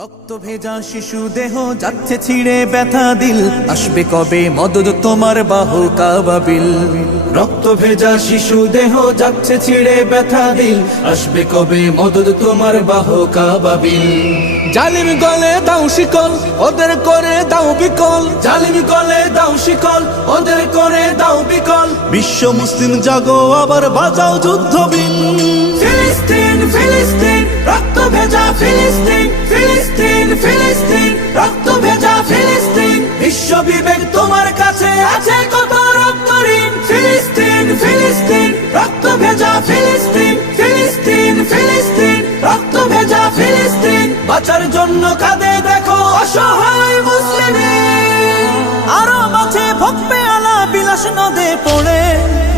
রক্ত ভেজা শিশু দেহ যাচ্ছে ছিঁড়ে ব্যথা দিল। আসবে কবে মদত তোমার বাহু কাবাবিল রক্ত ভেজা শিশু দেহ যাচ্ছে ছিঁড়ে ব্যথা দিল। আসবে কবে মদত তোমার বাহু কাবাবিল জালিম গলে দাও শিকল, ওদের করে দাও বিকল। জালিম গলে দাও শিকল, ওদের করে দাও বিকল। বিশ্ব মুসলিম জাগো, আবার বাজাও যুদ্ধ বিন ফিলিস্তিন ফিলিস্তিন, রক্ত ভেজা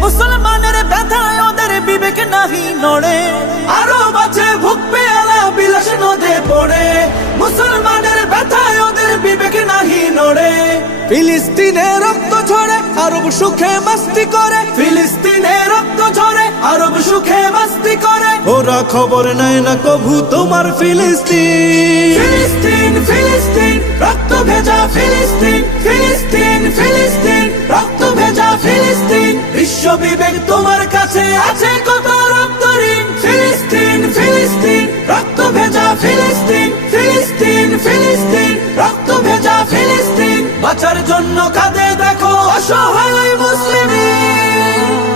মুসলমানের ব্যথায় ওদের বিবেক নাহি নড়ে। আরও মাঝে ভুগবে আলা বিলাস নদে পড়ে। মুসলমানের ব্যথায় ওদের বিবেক নাহি নড়ে। ফিলিস্তিনে রক্ত ঝরে, আরব সুখে মাস্তি করে। ফিলিস্তিনে রক্ত ঝরে, আরব সুখে মাস্তি করে। ওরা খবর নেয় না কভু তোমার ফিলিস্তিন। ফিলিস্তিন বিবেক তোমার কাছে আছে কত রক্ত ফিলিস্তিন ফিলিস্তিন, রক্ত ভেজা ফিলিস্তিন ফিলিস্তিন ফিলিস্তিন, রক্ত ভেজা ফিলিস্তিন। বাঁচার জন্য কাঁদে দেখো অসহায় মুসলিম।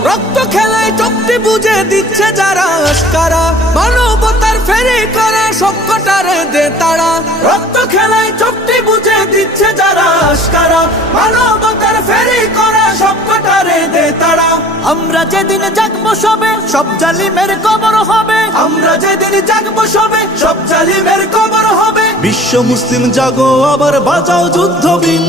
রক্ত খেলায় চোখটি বুঝে দিচ্ছে যারা আস্কারা মানবতার ফেরি করে সবকটারে দে তারা। রক্ত খেলায় চোখটি বুঝে দিচ্ছে যারা আস্কারা আমরা যেদিন জাগবো সবে সব জালিমের কবর হবে। আমরা যেদিন জাগবো সবে সব জালিমের কবর হবে। বিশ্ব মুসলিম জাগো আবার বাজাও যুদ্ধ বিন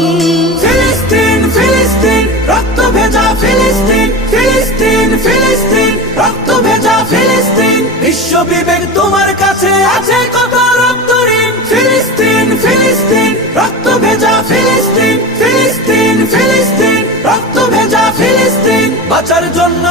বাঁচার জন্য